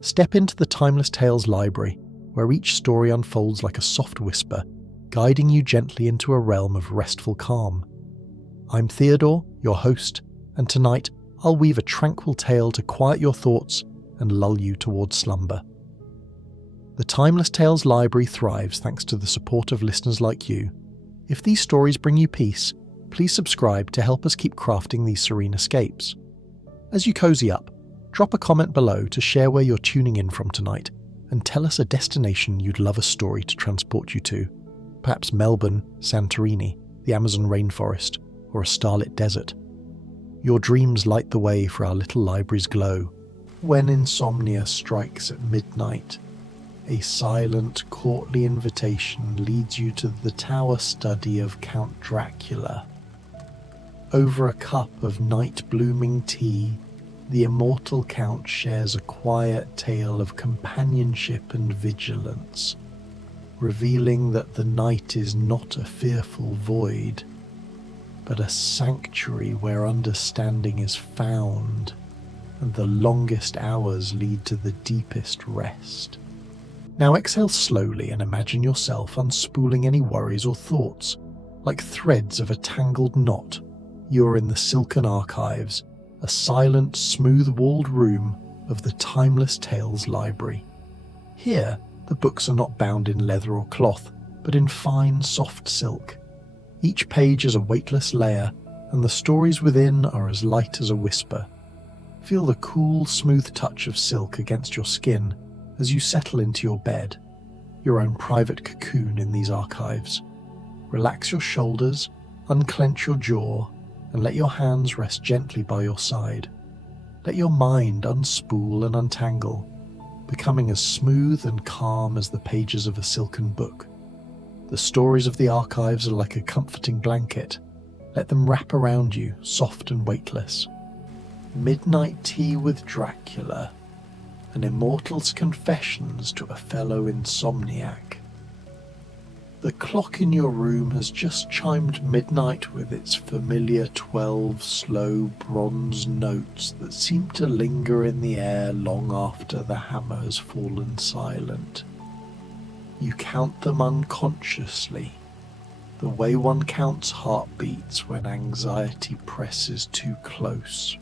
Step into the Timeless Tales library, where each story unfolds like a soft whisper, guiding you gently into a realm of restful calm. I'm Theodore, your host, and tonight I'll weave a tranquil tale to quiet your thoughts and lull you towards slumber. The Timeless Tales library thrives thanks to the support of listeners like you. If these stories bring you peace, please subscribe to help us keep crafting these serene escapes. As you cozy up, drop a comment below to share where you're tuning in from tonight and tell us a destination you'd love a story to transport you to. Perhaps Melbourne, Santorini, the Amazon rainforest, or a starlit desert. Your dreams light the way for our little library's glow. When insomnia strikes at midnight, a silent, courtly invitation leads you to the tower study of Count Dracula. Over a cup of night-blooming tea, the immortal Count shares a quiet tale of companionship and vigilance, revealing that the night is not a fearful void, but a sanctuary where understanding is found, and the longest hours lead to the deepest rest. Now exhale slowly and imagine yourself unspooling any worries or thoughts. Like threads of a tangled knot, you are in the silken archives, a silent, smooth-walled room of the Timeless Tales library. Here, the books are not bound in leather or cloth, but in fine, soft silk. Each page is a weightless layer, and the stories within are as light as a whisper. Feel the cool, smooth touch of silk against your skin as you settle into your bed, your own private cocoon in these archives. Relax your shoulders, unclench your jaw, and let your hands rest gently by your side. Let your mind unspool and untangle, becoming as smooth and calm as the pages of a silken book. The stories of the archives are like a comforting blanket. Let them wrap around you, soft and weightless. Midnight Tea with Dracula, an immortal's confessions to a fellow insomniac. The clock in your room has just chimed midnight with its familiar 12 slow bronze notes that seem to linger in the air long after the hammer has fallen silent. You count them unconsciously, the way one counts heartbeats when anxiety presses too close.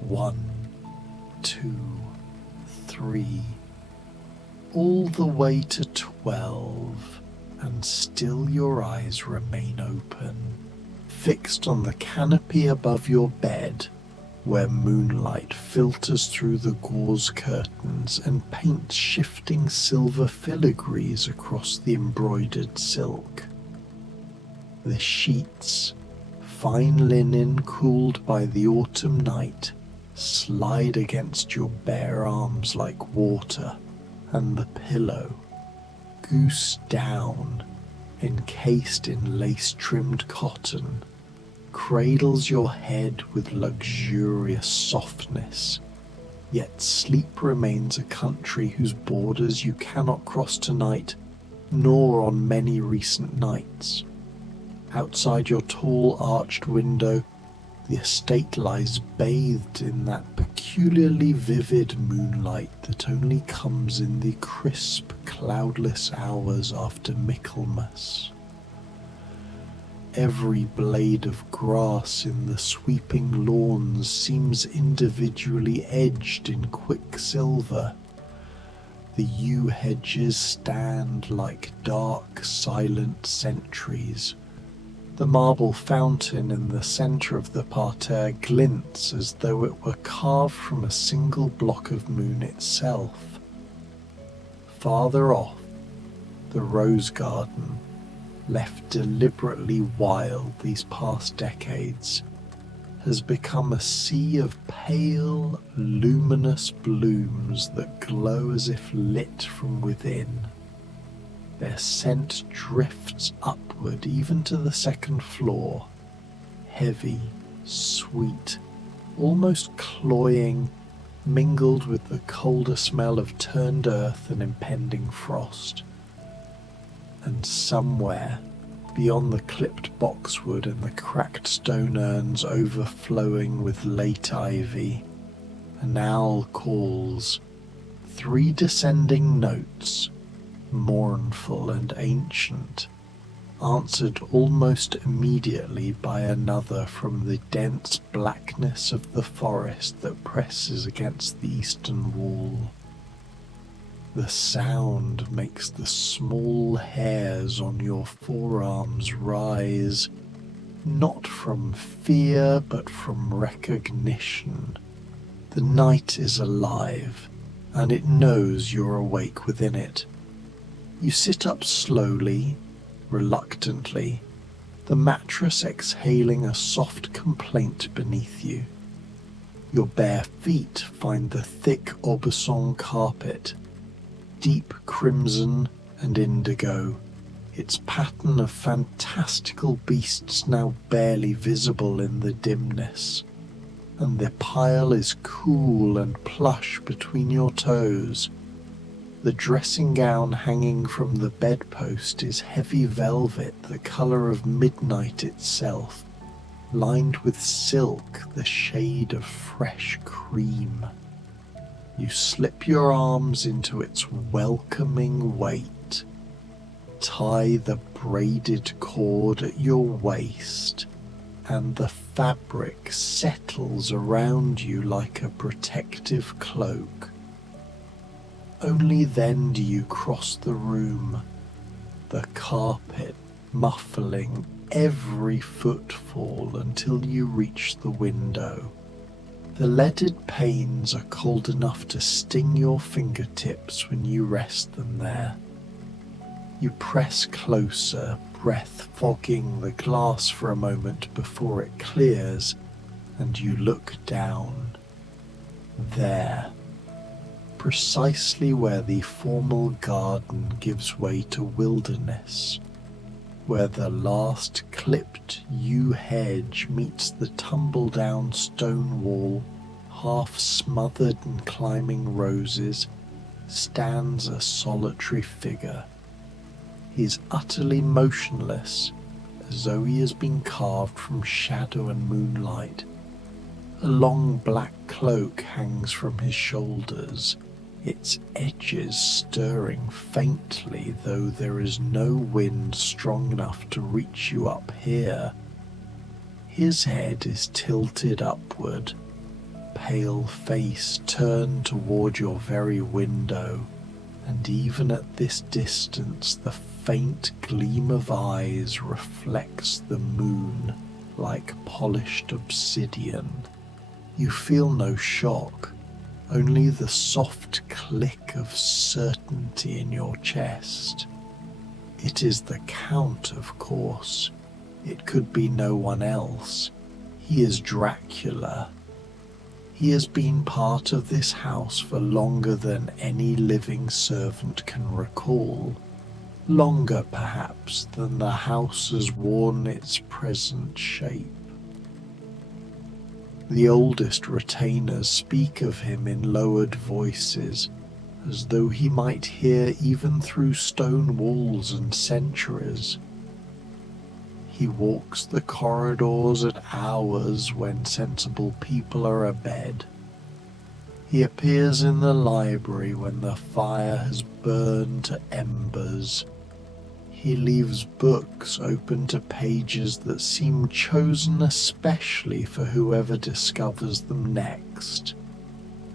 1, 2, 3, all the way to 12, and still your eyes remain open, fixed on the canopy above your bed, where moonlight filters through the gauze curtains and paints shifting silver filigrees across the embroidered silk. The sheets, fine linen cooled by the autumn night, slide against your bare arms like water, and the pillow, goose down, encased in lace-trimmed cotton, cradles your head with luxurious softness. Yet sleep remains a country whose borders you cannot cross tonight, nor on many recent nights. Outside your tall arched window, the estate lies bathed in that peculiarly vivid moonlight that only comes in the crisp, cloudless hours after Michaelmas. Every blade of grass in the sweeping lawns seems individually edged in quicksilver. The yew hedges stand like dark, silent sentries. The marble fountain in the centre of the parterre glints as though it were carved from a single block of moon itself. Farther off, the rose garden, left deliberately wild these past decades, has become a sea of pale, luminous blooms that glow as if lit from within. Their scent drifts upward even to the second floor, heavy, sweet, almost cloying, mingled with the colder smell of turned earth and impending frost. And somewhere, beyond the clipped boxwood and the cracked stone urns overflowing with late ivy, an owl calls, 3 descending notes, mournful and ancient, answered almost immediately by another from the dense blackness of the forest that presses against the eastern wall. The sound makes the small hairs on your forearms rise, not from fear but from recognition. The night is alive, and it knows you're awake within it. You sit up slowly, reluctantly, the mattress exhaling a soft complaint beneath you. Your bare feet find the thick Aubusson carpet, deep crimson and indigo, its pattern of fantastical beasts now barely visible in the dimness, and the pile is cool and plush between your toes. The dressing gown hanging from the bedpost is heavy velvet, the colour of midnight itself, lined with silk the shade of fresh cream. You slip your arms into its welcoming weight, tie the braided cord at your waist, and the fabric settles around you like a protective cloak. Only then do you cross the room, the carpet muffling every footfall until you reach the window. The leaded panes are cold enough to sting your fingertips when you rest them there. You press closer, breath fogging the glass for a moment before it clears, and you look down. There, precisely where the formal garden gives way to wilderness, where the last clipped yew hedge meets the tumble-down stone wall, half smothered in climbing roses, stands a solitary figure. He is utterly motionless, as though he has been carved from shadow and moonlight. A long black cloak hangs from his shoulders, its edges stirring faintly, though there is no wind strong enough to reach you up here. His head is tilted upward, pale face turned toward your very window, and even at this distance the faint gleam of eyes reflects the moon like polished obsidian. You feel no shock, only the soft click of certainty in your chest. It is the Count, of course. It could be no one else. He is Dracula. He has been part of this house for longer than any living servant can recall. Longer, perhaps, than the house has worn its present shape. The oldest retainers speak of him in lowered voices, as though he might hear even through stone walls and centuries. He walks the corridors at hours when sensible people are abed. He appears in the library when the fire has burned to embers. He leaves books open to pages that seem chosen especially for whoever discovers them next.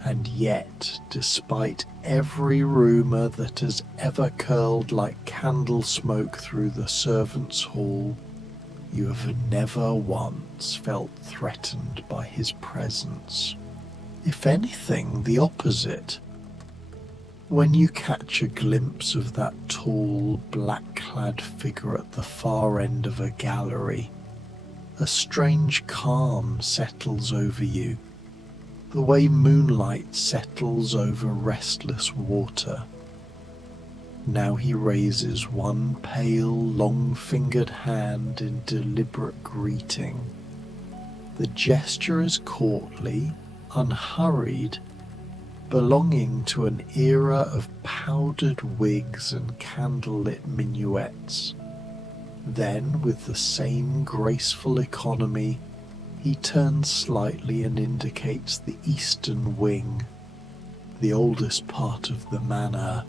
And yet, despite every rumour that has ever curled like candle smoke through the servants' hall, you have never once felt threatened by his presence. If anything, the opposite. When you catch a glimpse of that tall, black-clad figure at the far end of a gallery, a strange calm settles over you, the way moonlight settles over restless water. Now he raises one pale, long-fingered hand in deliberate greeting. The gesture is courtly, unhurried, belonging to an era of powdered wigs and candlelit minuets. Then, with the same graceful economy, he turns slightly and indicates the eastern wing. the oldest part of the manor,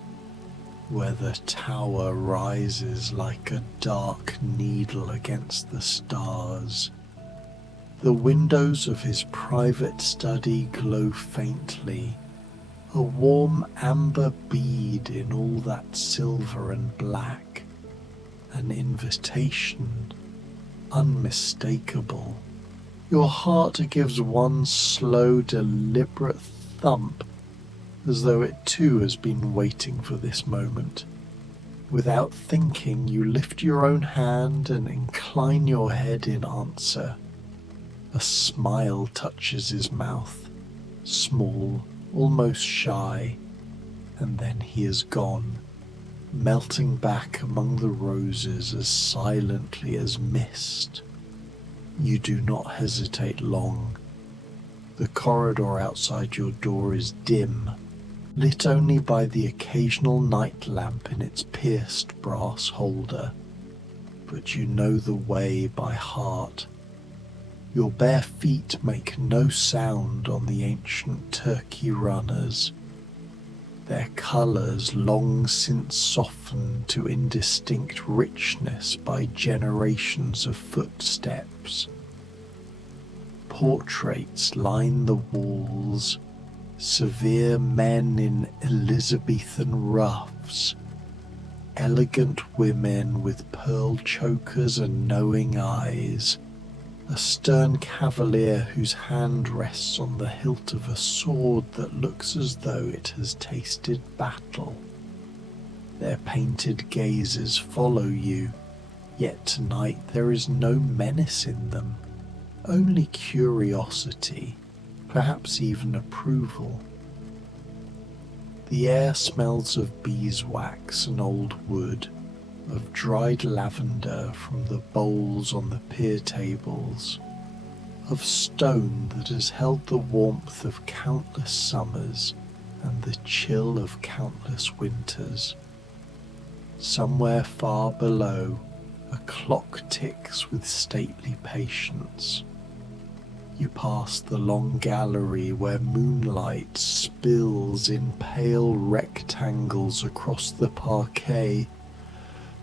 where the tower rises like a dark needle against the stars. The windows of his private study glow faintly, a warm amber bead in all that silver and black, an invitation, unmistakable. Your heart gives one slow, deliberate thump, as though it too has been waiting for this moment. Without thinking, you lift your own hand and incline your head in answer. A smile touches his mouth, small, almost shy, and then he is gone, melting back among the roses as silently as mist. You do not hesitate long. The corridor outside your door is dim, lit only by the occasional night lamp in its pierced brass holder, but you know the way by heart. Your bare feet make no sound on the ancient Turkey runners, their colours long since softened to indistinct richness by generations of footsteps. Portraits line the walls, severe men in Elizabethan ruffs, elegant women with pearl chokers and knowing eyes, a stern cavalier whose hand rests on the hilt of a sword that looks as though it has tasted battle. Their painted gazes follow you, yet tonight there is no menace in them, only curiosity, perhaps even approval. The air smells of beeswax and old wood, of dried lavender from the bowls on the pier tables, of stone that has held the warmth of countless summers and the chill of countless winters. Somewhere far below, a clock ticks with stately patience. You pass the long gallery where moonlight spills in pale rectangles across the parquet,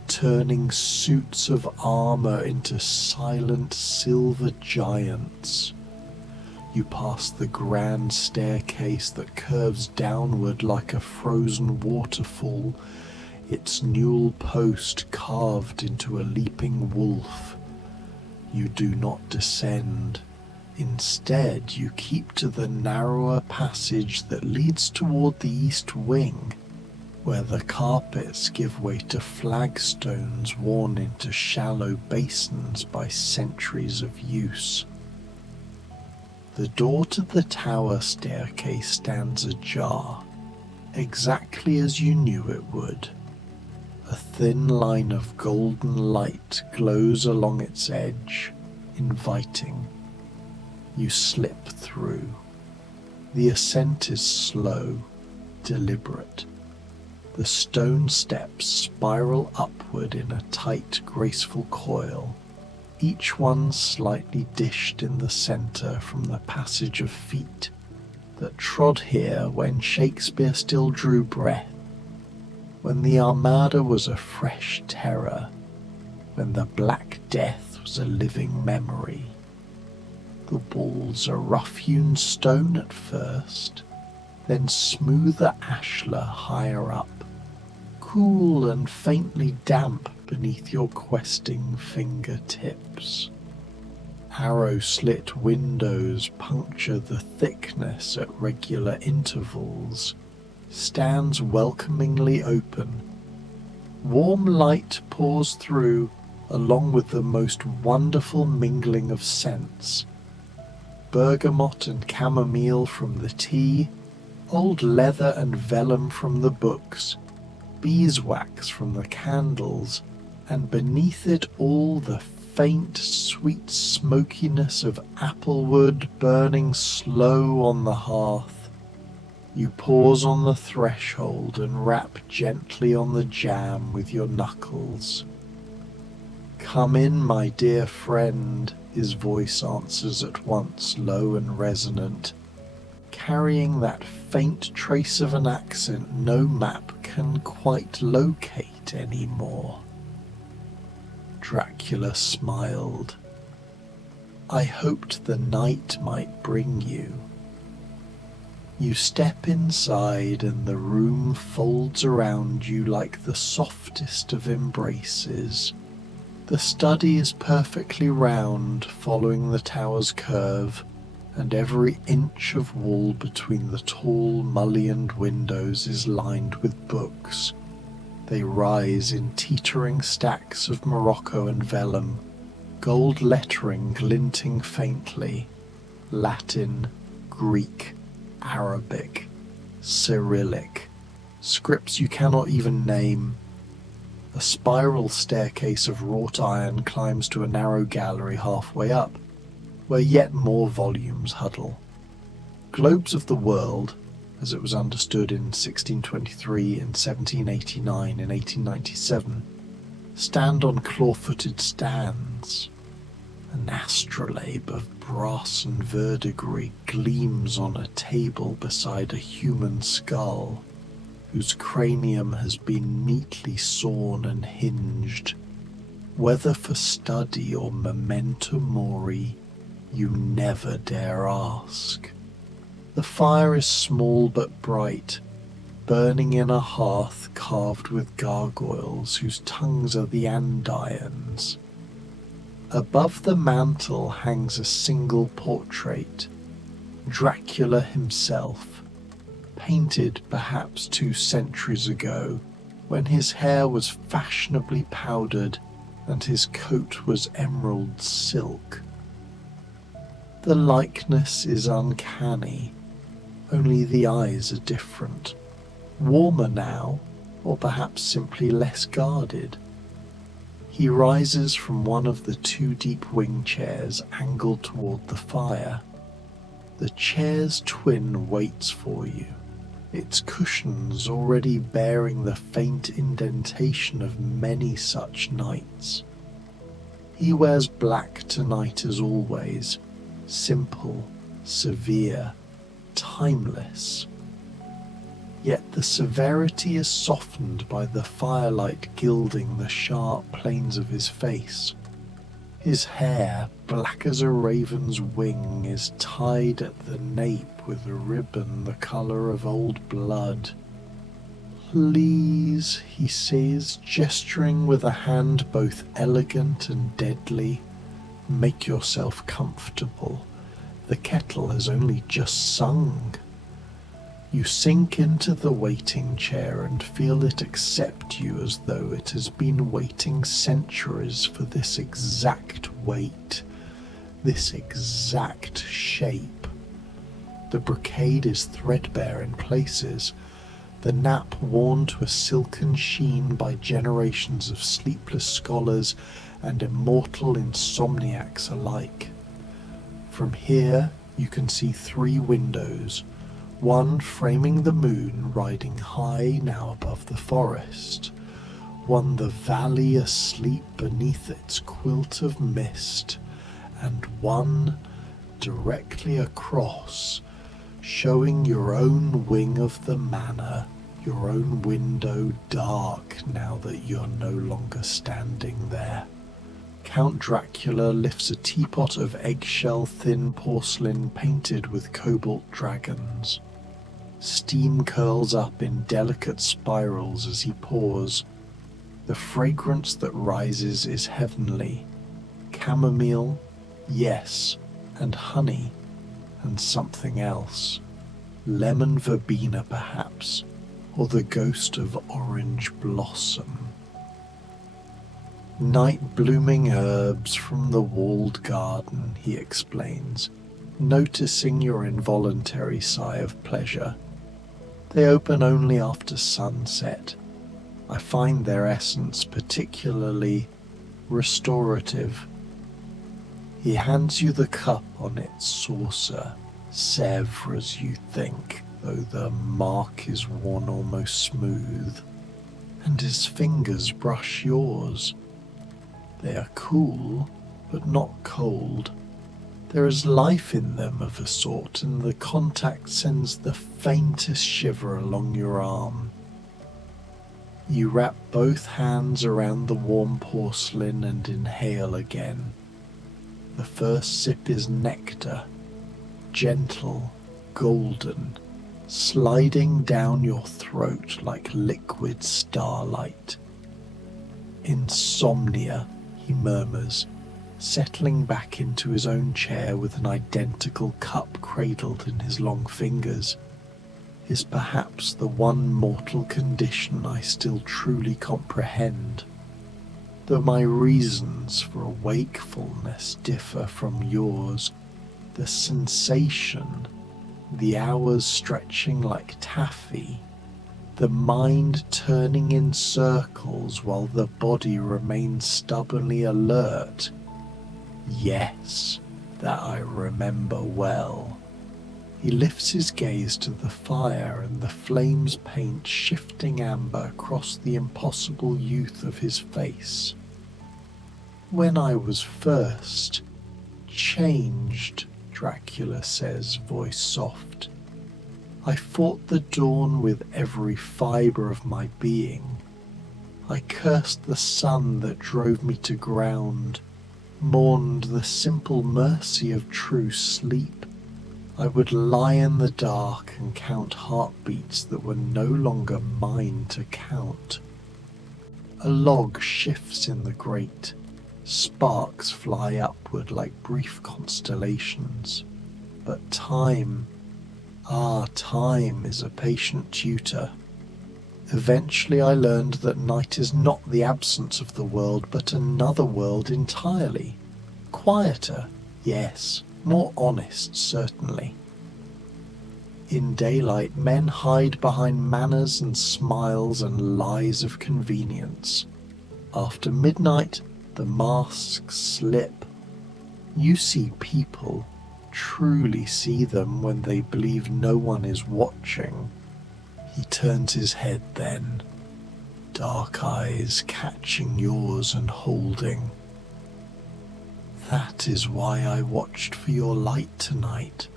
turning suits of armour into silent silver giants. You pass the grand staircase that curves downward like a frozen waterfall, its newel post carved into a leaping wolf. You do not descend. Instead, you keep to the narrower passage that leads toward the east wing, where the carpets give way to flagstones worn into shallow basins by centuries of use. The door to the tower staircase stands ajar, exactly as you knew it would. A thin line of golden light glows along its edge, inviting. You slip through. The ascent is slow, deliberate. The stone steps spiral upward in a tight, graceful coil, each one slightly dished in the centre from the passage of feet that trod here when Shakespeare still drew breath, when the Armada was a fresh terror, when the Black Death was a living memory. The walls are rough-hewn stone at first, then smoother ashlar higher up, cool and faintly damp beneath your questing fingertips. Arrow-slit windows puncture the thickness at regular intervals, stands welcomingly open. Warm light pours through, along with the most wonderful mingling of scents. Bergamot and chamomile from the tea, old leather and vellum from the books, beeswax from the candles, and beneath it all the faint, sweet smokiness of applewood burning slow on the hearth. You pause on the threshold and rap gently on the jamb with your knuckles. "Come in, my dear friend," his voice answers at once low and resonant, carrying that faint trace of an accent no map can quite locate anymore. Dracula smiled. I hoped the night might bring you. You step inside and the room folds around you like the softest of embraces. The study is perfectly round, following the tower's curve, and every inch of wall between the tall, mullioned windows is lined with books. They rise in teetering stacks of morocco and vellum, gold lettering glinting faintly, Latin, Greek, Arabic, Cyrillic, scripts you cannot even name. A spiral staircase of wrought iron climbs to a narrow gallery halfway up, where yet more volumes huddle. Globes of the world, as it was understood in 1623, in 1789, and 1897, stand on claw-footed stands. An astrolabe of brass and verdigris gleams on a table beside a human skull, whose cranium has been neatly sawn and hinged. Whether for study or memento mori, you never dare ask. The fire is small but bright, burning in a hearth carved with gargoyles whose tongues are the andirons. Above the mantel hangs a single portrait, Dracula himself, painted perhaps 2 centuries ago, when his hair was fashionably powdered and his coat was emerald silk. The likeness is uncanny, only the eyes are different, warmer now, or perhaps simply less guarded. He rises from one of the 2 deep wing chairs angled toward the fire. The chair's twin waits for you, its cushions already bearing the faint indentation of many such nights. He wears black tonight as always, simple, severe, timeless. Yet the severity is softened by the firelight gilding the sharp planes of his face. His hair, black as a raven's wing, is tied at the nape with a ribbon the colour of old blood. Please, he says, gesturing with a hand both elegant and deadly, make yourself comfortable. The kettle has only just sung. You sink into the waiting chair and feel it accept you as though it has been waiting centuries for this exact weight, this exact shape. The brocade is threadbare in places, the nap worn to a silken sheen by generations of sleepless scholars and immortal insomniacs alike. From here you can see 3 windows, one framing the moon riding high now above the forest, one the valley asleep beneath its quilt of mist, and one directly across, showing your own wing of the manor, your own window dark now that you're no longer standing there. Count Dracula lifts a teapot of eggshell thin porcelain painted with cobalt dragons. Steam curls up in delicate spirals as he pours. The fragrance that rises is heavenly. Chamomile, yes, and honey, and something else. Lemon verbena perhaps, or the ghost of orange blossom. Night blooming herbs from the walled garden, he explains, noticing your involuntary sigh of pleasure. They open only after sunset. I find their essence particularly restorative. He hands you the cup on its saucer, Sèvres as you think, though the mark is worn almost smooth, and his fingers brush yours. They are cool, but not cold. There is life in them of a sort, and the contact sends the faintest shiver along your arm. You wrap both hands around the warm porcelain and inhale again. The first sip is nectar, gentle, golden, sliding down your throat like liquid starlight. Insomnia, he murmurs, settling back into his own chair with an identical cup cradled in his long fingers, is perhaps the one mortal condition I still truly comprehend. Though my reasons for wakefulness differ from yours, the sensation, the hours stretching like taffy, the mind turning in circles while the body remains stubbornly alert, yes, that I remember well. He lifts his gaze to the fire, and the flames paint shifting amber across the impossible youth of his face. When I was first changed, Dracula says, voice soft, I fought the dawn with every fibre of my being. I cursed the sun that drove me to ground, mourned the simple mercy of true sleep. I would lie in the dark and count heartbeats that were no longer mine to count. A log shifts in the grate. Sparks fly upward like brief constellations. But time, time is a patient tutor. Eventually I learned that night is not the absence of the world, but another world entirely. Quieter, yes, more honest, certainly. In daylight, men hide behind manners and smiles and lies of convenience. After midnight, the masks slip. You see people, truly see them when they believe no one is watching. He turns his head then, dark eyes catching yours and holding. That is why I watched for your light tonight.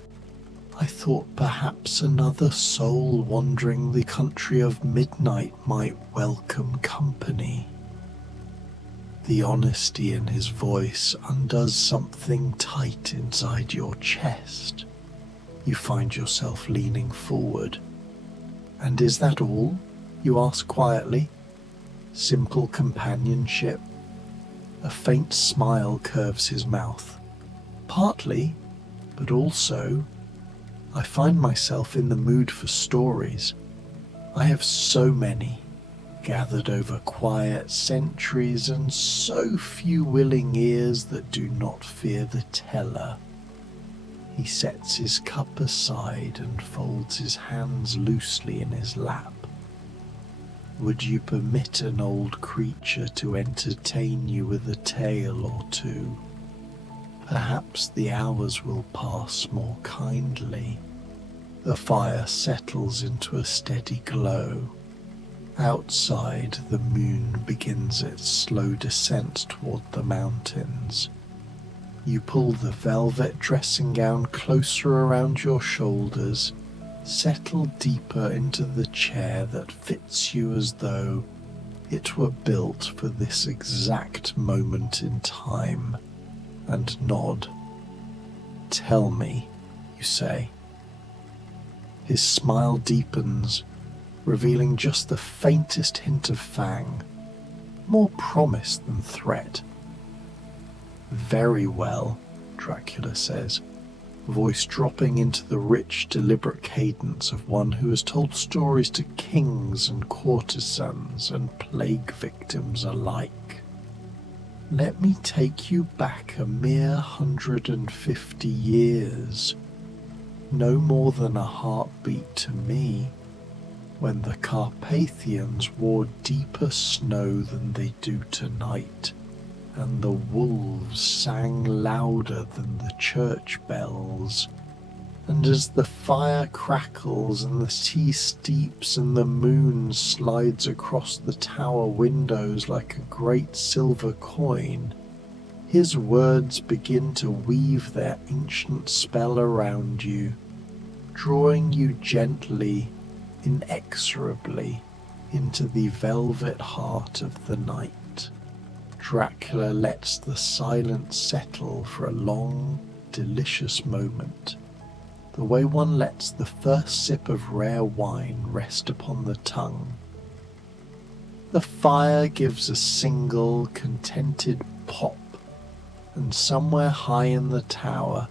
I thought perhaps another soul wandering the country of midnight might welcome company. The honesty in his voice undoes something tight inside your chest. You find yourself leaning forward. And is that all? You ask quietly. Simple companionship? A faint smile curves his mouth. Partly, but also, I find myself in the mood for stories. I have so many, gathered over quiet centuries, and so few willing ears that do not fear the teller. He sets his cup aside and folds his hands loosely in his lap. Would you permit an old creature to entertain you with a tale or two? Perhaps the hours will pass more kindly. The fire settles into a steady glow. Outside, the moon begins its slow descent toward the mountains. You pull the velvet dressing gown closer around your shoulders, settle deeper into the chair that fits you as though it were built for this exact moment in time, and nod. Tell me, you say. His smile deepens, revealing just the faintest hint of fang, more promise than threat. Very well, Dracula says, voice dropping into the rich, deliberate cadence of one who has told stories to kings and courtesans and plague victims alike. Let me take you back a mere 150 years, no more than a heartbeat to me, when the Carpathians wore deeper snow than they do tonight, and the wolves sang louder than the church bells, and as the fire crackles and the sea steeps and the moon slides across the tower windows like a great silver coin, His words begin to weave their ancient spell around you, drawing you gently, inexorably, into the velvet heart of the night. Dracula lets the silence settle for a long, delicious moment, the way one lets the first sip of rare wine rest upon the tongue. The fire gives a single, contented pop, and somewhere high in the tower,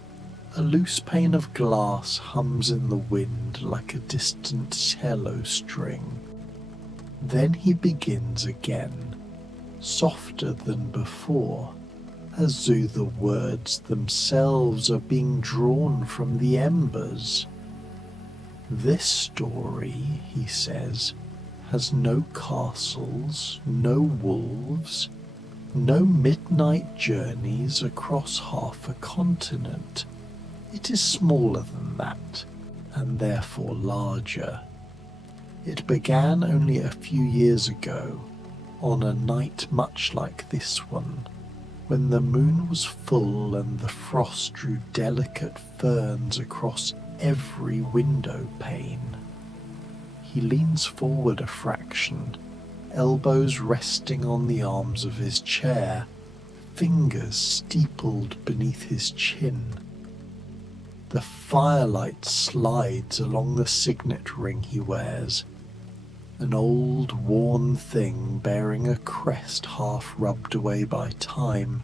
a loose pane of glass hums in the wind like a distant cello string. Then he begins again, softer than before, as though the words themselves are being drawn from the embers. This story, he says, has no castles, no wolves, no midnight journeys across half a continent. It is smaller than that, and therefore larger. It began only a few years ago, on a night much like this one, when the moon was full and the frost drew delicate ferns across every window pane. He leans forward a fraction, elbows resting on the arms of his chair, fingers steepled beneath his chin. The firelight slides along the signet ring he wears, an old worn thing bearing a crest half rubbed away by time,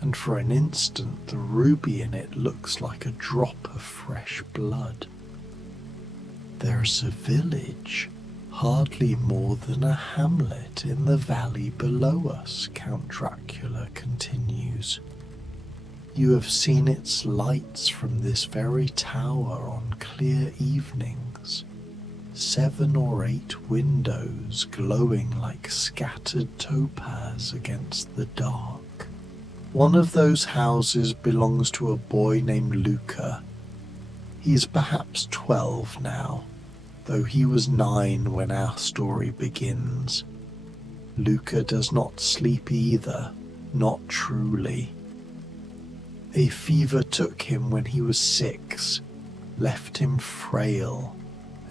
and for an instant the ruby in it looks like a drop of fresh blood. There's a village, hardly more than a hamlet in the valley below us, Count Dracula continues. You have seen its lights from this very tower on clear evenings, 7 or 8 windows glowing like scattered topaz against the dark. One of those houses belongs to a boy named Luca. He is perhaps 12 now, though he was 9 when our story begins. Luca does not sleep either, not truly. A fever took him when he was 6, left him frail,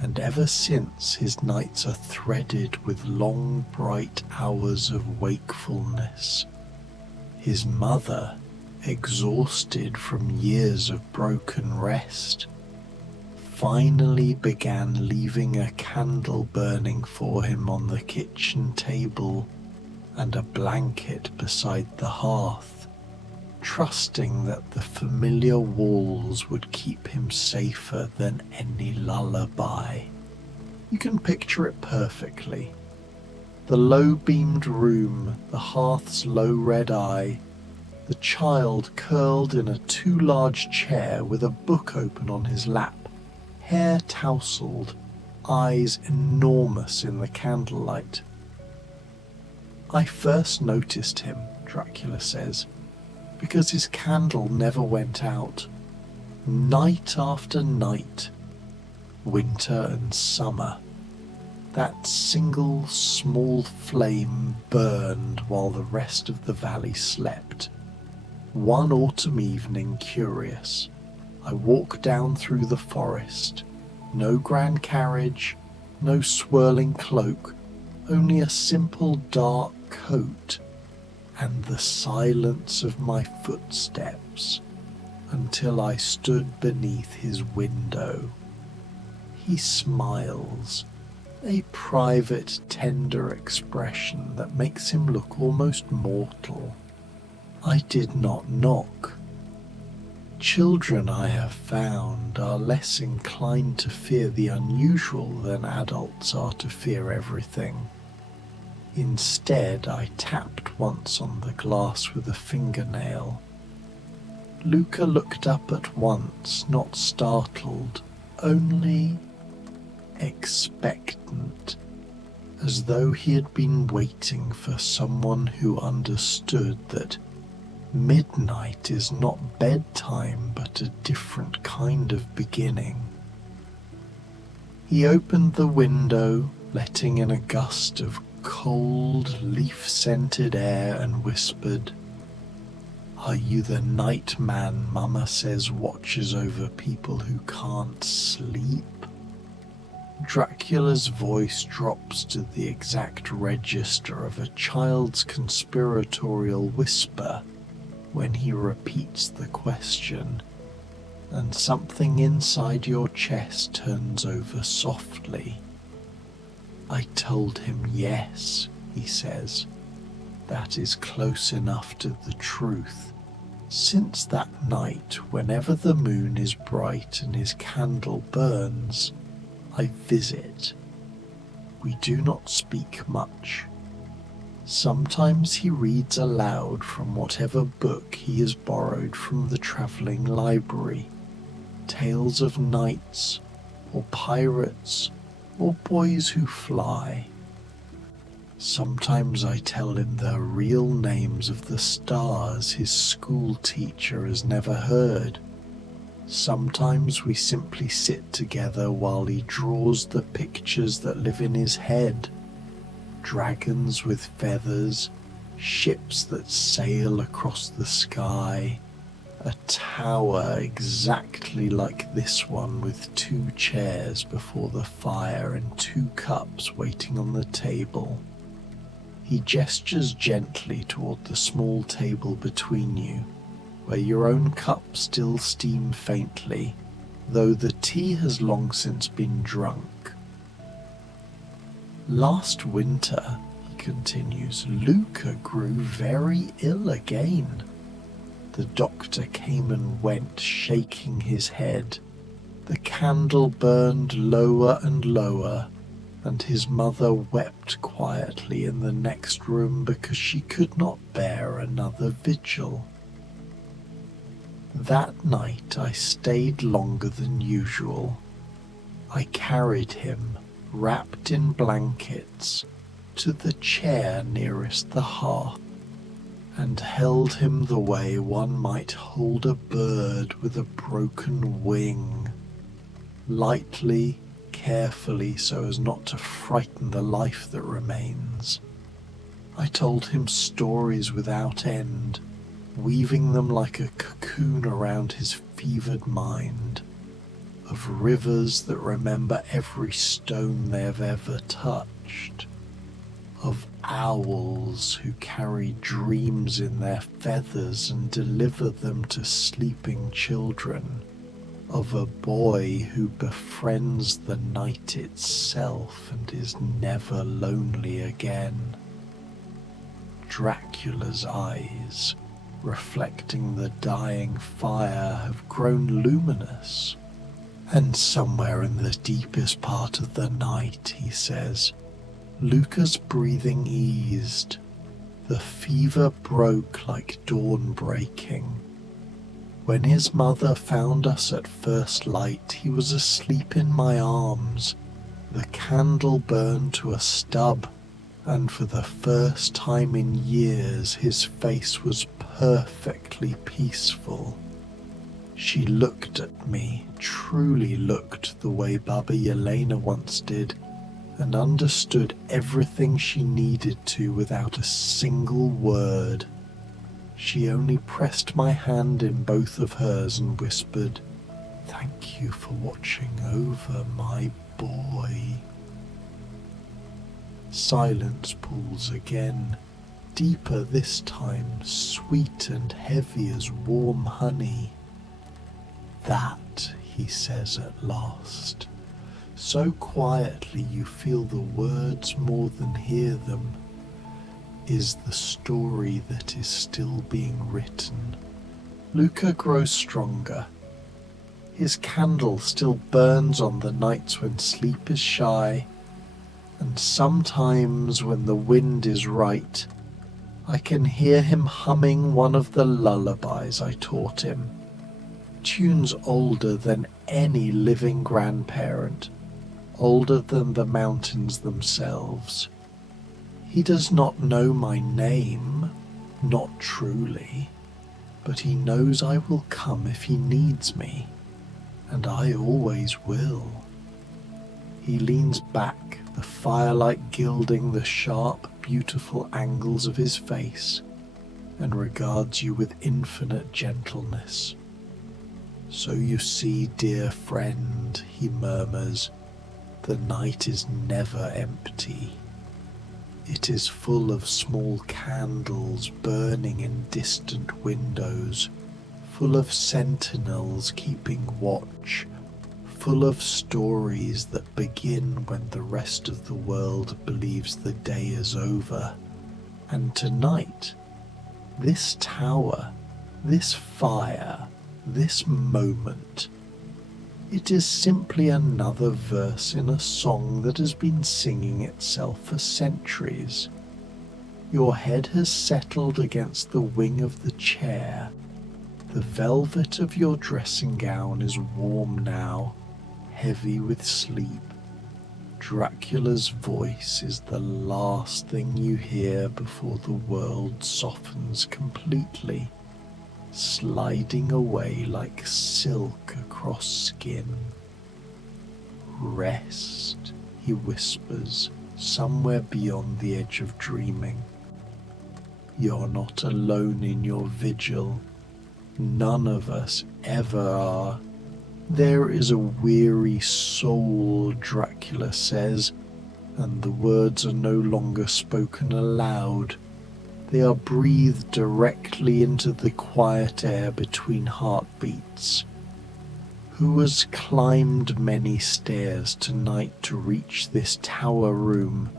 and ever since his nights are threaded with long bright hours of wakefulness. His mother, exhausted from years of broken rest, finally began leaving a candle burning for him on the kitchen table and a blanket beside the hearth, trusting that the familiar walls would keep him safer than any lullaby. You can picture it perfectly. The low-beamed room, the hearth's low red eye, the child curled in a too large chair with a book open on his lap, hair tousled, eyes enormous in the candlelight. I first noticed him, Dracula says, because his candle never went out. Night after night, winter and summer, that single small flame burned while the rest of the valley slept. One autumn evening, curious, I walked down through the forest. No grand carriage, no swirling cloak, only a simple dark coat, and the silence of my footsteps, until I stood beneath his window. He smiles, a private, tender expression that makes him look almost mortal. I did not knock. Children, I have found, are less inclined to fear the unusual than adults are to fear everything. Instead, I tapped once on the glass with a fingernail. Luca looked up at once, not startled, only expectant, as though he had been waiting for someone who understood that midnight is not bedtime but a different kind of beginning. He opened the window, letting in a gust of cold, leaf-scented air, and whispered, Are you the night man Mama says watches over people who can't sleep? Dracula's voice drops to the exact register of a child's conspiratorial whisper when he repeats the question, and something inside your chest turns over softly. I told him yes, he says. That is close enough to the truth. Since that night, whenever the moon is bright and his candle burns, I visit. We do not speak much. Sometimes he reads aloud from whatever book he has borrowed from the travelling library, tales of knights, or pirates, or boys who fly. Sometimes I tell him the real names of the stars his school teacher has never heard. Sometimes we simply sit together while he draws the pictures that live in his head. Dragons with feathers, ships that sail across the sky, a tower exactly like this one with 2 chairs before the fire and 2 cups waiting on the table. He gestures gently toward the small table between you, where your own cup still steams faintly, though the tea has long since been drunk. Last winter, he continues, Luca grew very ill again. The doctor came and went, shaking his head. The candle burned lower and lower, and his mother wept quietly in the next room because she could not bear another vigil. That night I stayed longer than usual. I carried him, wrapped in blankets, to the chair nearest the hearth, and held him the way one might hold a bird with a broken wing, lightly, carefully, so as not to frighten the life that remains. I told him stories without end, weaving them like a cocoon around his fevered mind, of rivers that remember every stone they have ever touched, of owls who carry dreams in their feathers and deliver them to sleeping children, of a boy who befriends the night itself and is never lonely again. Dracula's eyes, reflecting the dying fire, have grown luminous, and somewhere in the deepest part of the night, he says, Luca's breathing eased. The fever broke like dawn breaking. When his mother found us at first light, he was asleep in my arms. The candle burned to a stub, and for the first time in years his face was perfectly peaceful. She looked at me, truly looked the way Baba Yelena once did, and understood everything she needed to without a single word. She only pressed my hand in both of hers and whispered, "Thank you for watching over my boy." Silence pulls again, deeper this time, sweet and heavy as warm honey. "That," he says at last, so quietly you feel the words more than hear them, is the story that is still being written. Luca grows stronger. His candle still burns on the nights when sleep is shy, and sometimes when the wind is right, I can hear him humming one of the lullabies I taught him, tunes older than any living grandparent, older than the mountains themselves. He does not know my name, not truly, but he knows I will come if he needs me, and I always will. He leans back, the firelight gilding the sharp, beautiful angles of his face, and regards you with infinite gentleness. "So you see, dear friend," he murmurs, "the night is never empty. It is full of small candles burning in distant windows, full of sentinels keeping watch, full of stories that begin when the rest of the world believes the day is over. And tonight, this tower, this fire, this moment, it is simply another verse in a song that has been singing itself for centuries. Your head has settled against the wing of the chair. The velvet of your dressing gown is warm now, heavy with sleep. Dracula's voice is the last thing you hear before the world softens completely, sliding away like silk across skin. Rest, he whispers, somewhere beyond the edge of dreaming. You're not alone in your vigil. None of us ever are. There is a weary soul, Dracula says, and the words are no longer spoken aloud. They are breathed directly into the quiet air between heartbeats. Who has climbed many stairs tonight to reach this tower room?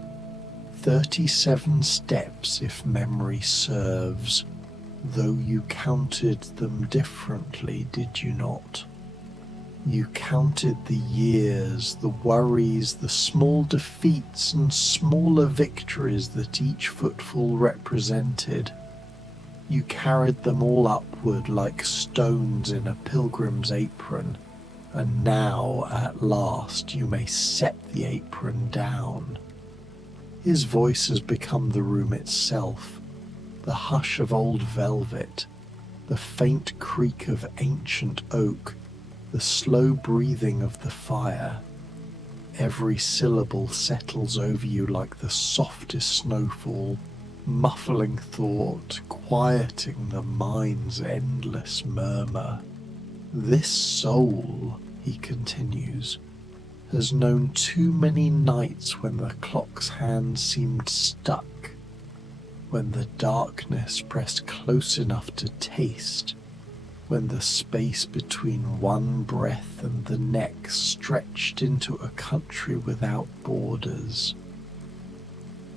37 steps, if memory serves, though you counted them differently, did you not? You counted the years, the worries, the small defeats and smaller victories that each footfall represented. You carried them all upward like stones in a pilgrim's apron, and now, at last, you may set the apron down. His voice has become the room itself, the hush of old velvet, the faint creak of ancient oak, the slow breathing of the fire. Every syllable settles over you like the softest snowfall, muffling thought, quieting the mind's endless murmur. This soul, he continues, has known too many nights when the clock's hand seemed stuck, when the darkness pressed close enough to taste, when the space between one breath and the next stretched into a country without borders.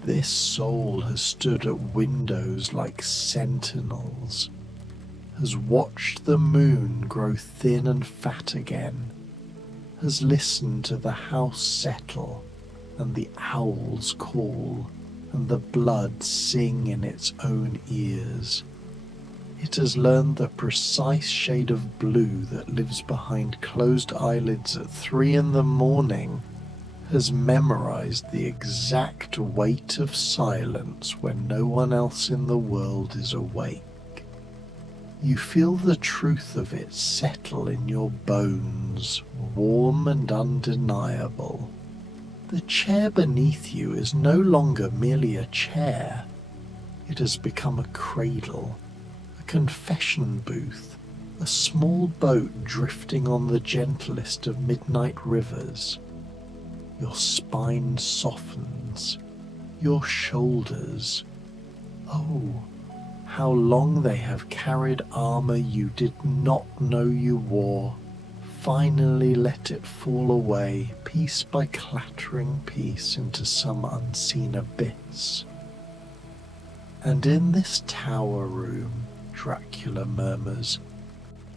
This soul has stood at windows like sentinels, has watched the moon grow thin and fat again, has listened to the house settle and the owls call and the blood sing in its own ears. It has learned the precise shade of blue that lives behind closed eyelids at 3 a.m, has memorized the exact weight of silence when no one else in the world is awake. You feel the truth of it settle in your bones, warm and undeniable. The chair beneath you is no longer merely a chair. It has become a cradle, a confession booth, a small boat drifting on the gentlest of midnight rivers. Your spine softens, your shoulders. Oh, how long they have carried armor you did not know you wore, finally let it fall away, piece by clattering piece, into some unseen abyss. And in this tower room, Dracula murmurs,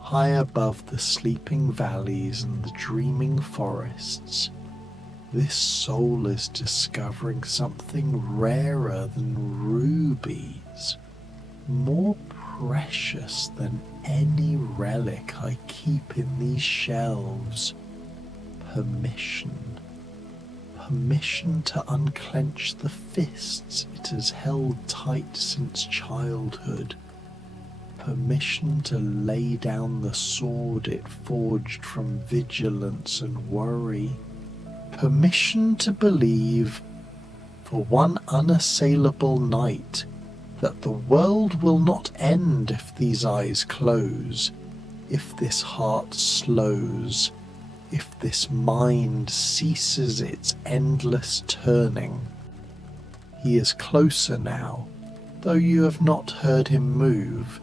high above the sleeping valleys and the dreaming forests, this soul is discovering something rarer than rubies, more precious than any relic I keep in these shelves. Permission. Permission to unclench the fists it has held tight since childhood. Permission to lay down the sword it forged from vigilance and worry. Permission to believe, for one unassailable night, that the world will not end if these eyes close, if this heart slows, if this mind ceases its endless turning. He is closer now, though you have not heard him move.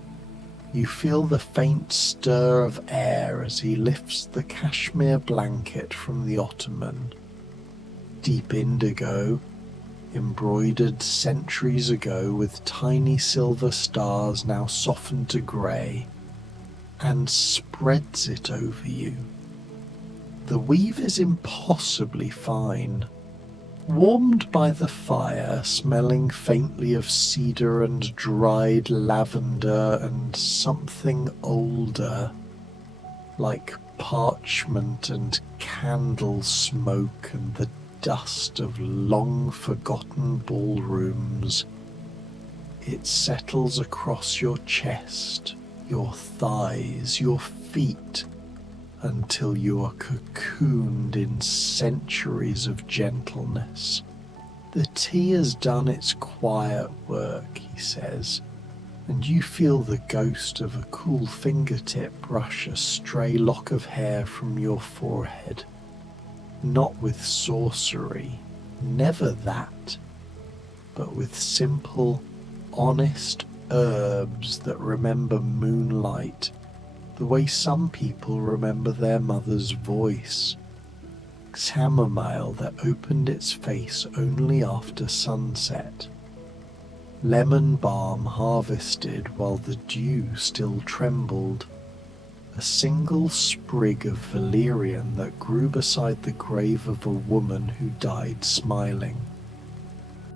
You feel the faint stir of air as he lifts the cashmere blanket from the ottoman. Deep indigo, embroidered centuries ago with tiny silver stars now softened to grey, and spreads it over you. The weave is impossibly fine, warmed by the fire, smelling faintly of cedar and dried lavender and something older, like parchment and candle smoke and the dust of long-forgotten ballrooms. It settles across your chest, your thighs, your feet, until you are cocooned in centuries of gentleness. The tea has done its quiet work, he says, and you feel the ghost of a cool fingertip brush a stray lock of hair from your forehead. Not with sorcery, never that, but with simple, honest herbs that remember moonlight, the way some people remember their mother's voice. Chamomile that opened its face only after sunset. Lemon balm harvested while the dew still trembled. A single sprig of valerian that grew beside the grave of a woman who died smiling.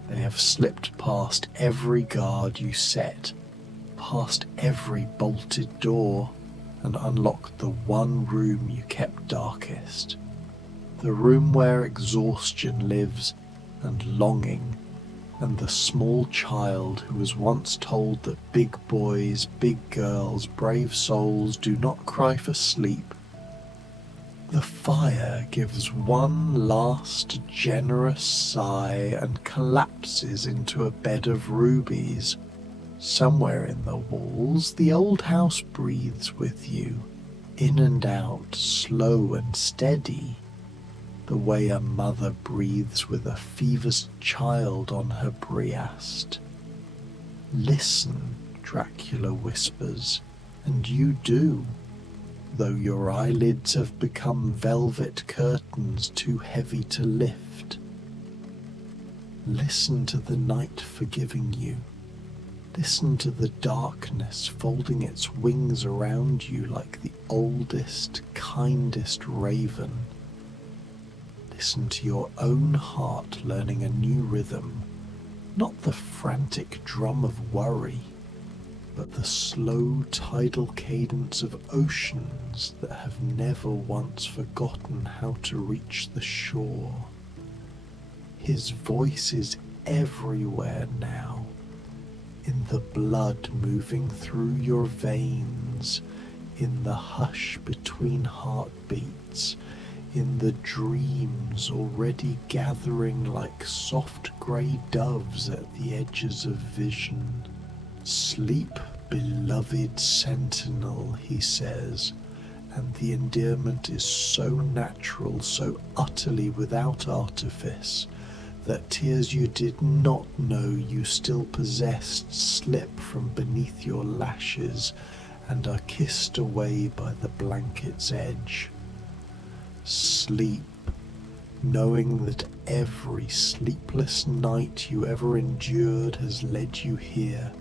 They have slipped past every guard you set, past every bolted door, and unlocked the one room you kept darkest. The room where exhaustion lives, and longing, and the small child who was once told that big boys, big girls, brave souls do not cry for sleep. The fire gives one last generous sigh and collapses into a bed of rubies. Somewhere in the walls, the old house breathes with you, in and out, slow and steady, the way a mother breathes with a fevers child on her breast. Listen, Dracula whispers, and you do, though your eyelids have become velvet curtains too heavy to lift. Listen to the night forgiving you. Listen to the darkness folding its wings around you like the oldest, kindest raven. Listen to your own heart learning a new rhythm, not the frantic drum of worry, but the slow tidal cadence of oceans that have never once forgotten how to reach the shore. His voice is everywhere now, in the blood moving through your veins, in the hush between heartbeats, in the dreams already gathering like soft grey doves at the edges of vision. Sleep, beloved sentinel, he says, and the endearment is so natural, so utterly without artifice, that tears you did not know you still possessed slip from beneath your lashes and are kissed away by the blanket's edge. Sleep, knowing that every sleepless night you ever endured has led you here,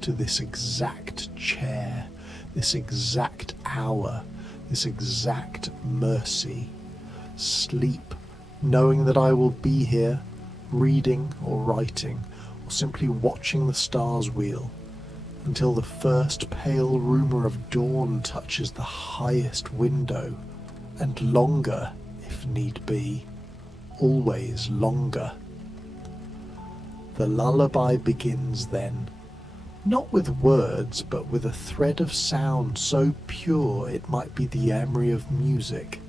to this exact chair, this exact hour, this exact mercy. Sleep, knowing that I will be here, reading or writing, or simply watching the stars wheel, until the first pale rumour of dawn touches the highest window, and longer, if need be, always longer. The lullaby begins then, not with words, but with a thread of sound so pure it might be the emery of music,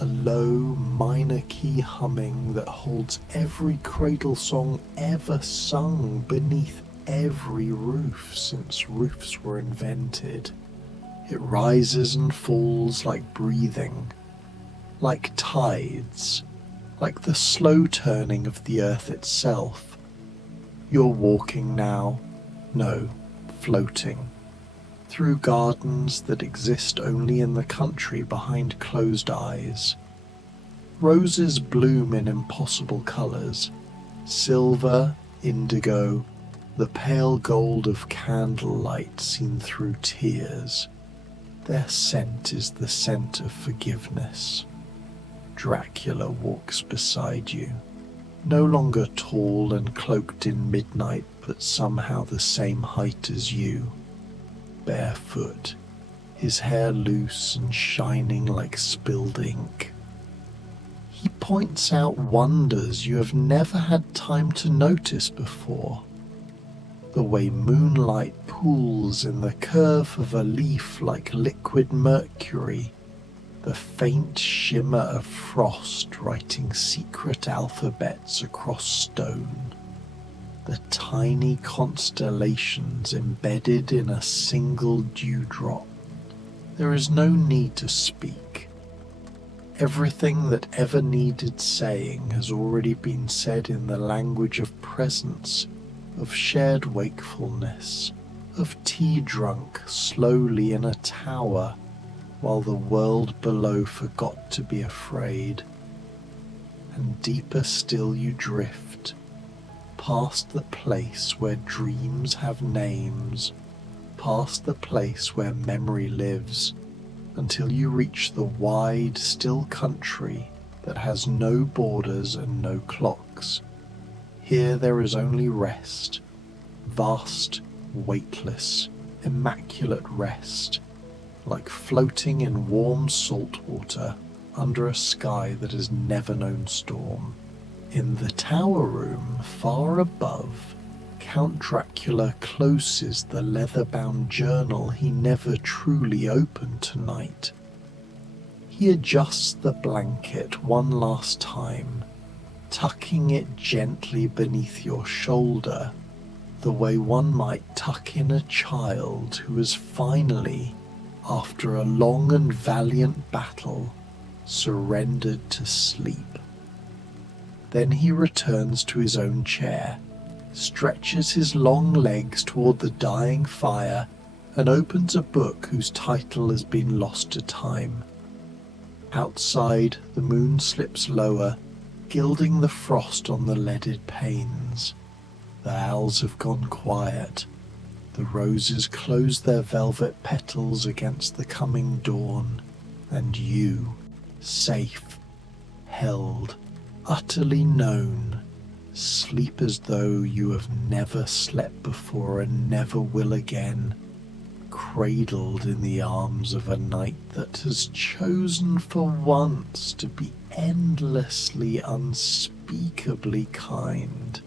a low minor key humming that holds every cradle song ever sung beneath every roof since roofs were invented. It rises and falls like breathing, like tides, like the slow turning of the earth itself. You're walking now, no, floating, through gardens that exist only in the country behind closed eyes. Roses bloom in impossible colours, silver, indigo, the pale gold of candlelight seen through tears. Their scent is the scent of forgiveness. Dracula walks beside you, no longer tall and cloaked in midnight, but somehow the same height as you, barefoot, his hair loose and shining like spilled ink. He points out wonders you have never had time to notice before. The way moonlight pools in the curve of a leaf like liquid mercury, the faint shimmer of frost writing secret alphabets across stone, the tiny constellations embedded in a single dewdrop. There is no need to speak. Everything that ever needed saying has already been said in the language of presence, of shared wakefulness, of tea drunk slowly in a tower while the world below forgot to be afraid. And deeper still you drift, past the place where dreams have names, past the place where memory lives, until you reach the wide, still country that has no borders and no clocks. Here there is only rest, vast, weightless, immaculate rest, like floating in warm salt water under a sky that has never known storm. In the tower room far above, Count Dracula closes the leather-bound journal he never truly opened tonight. He adjusts the blanket one last time, tucking it gently beneath your shoulder, the way one might tuck in a child who has finally, after a long and valiant battle, surrendered to sleep. Then he returns to his own chair, stretches his long legs toward the dying fire, and opens a book whose title has been lost to time. Outside, the moon slips lower, gilding the frost on the leaded panes. The owls have gone quiet. The roses close their velvet petals against the coming dawn, and you, safe, held, utterly known, sleep as though you have never slept before and never will again, cradled in the arms of a night that has chosen for once to be endlessly, unspeakably kind.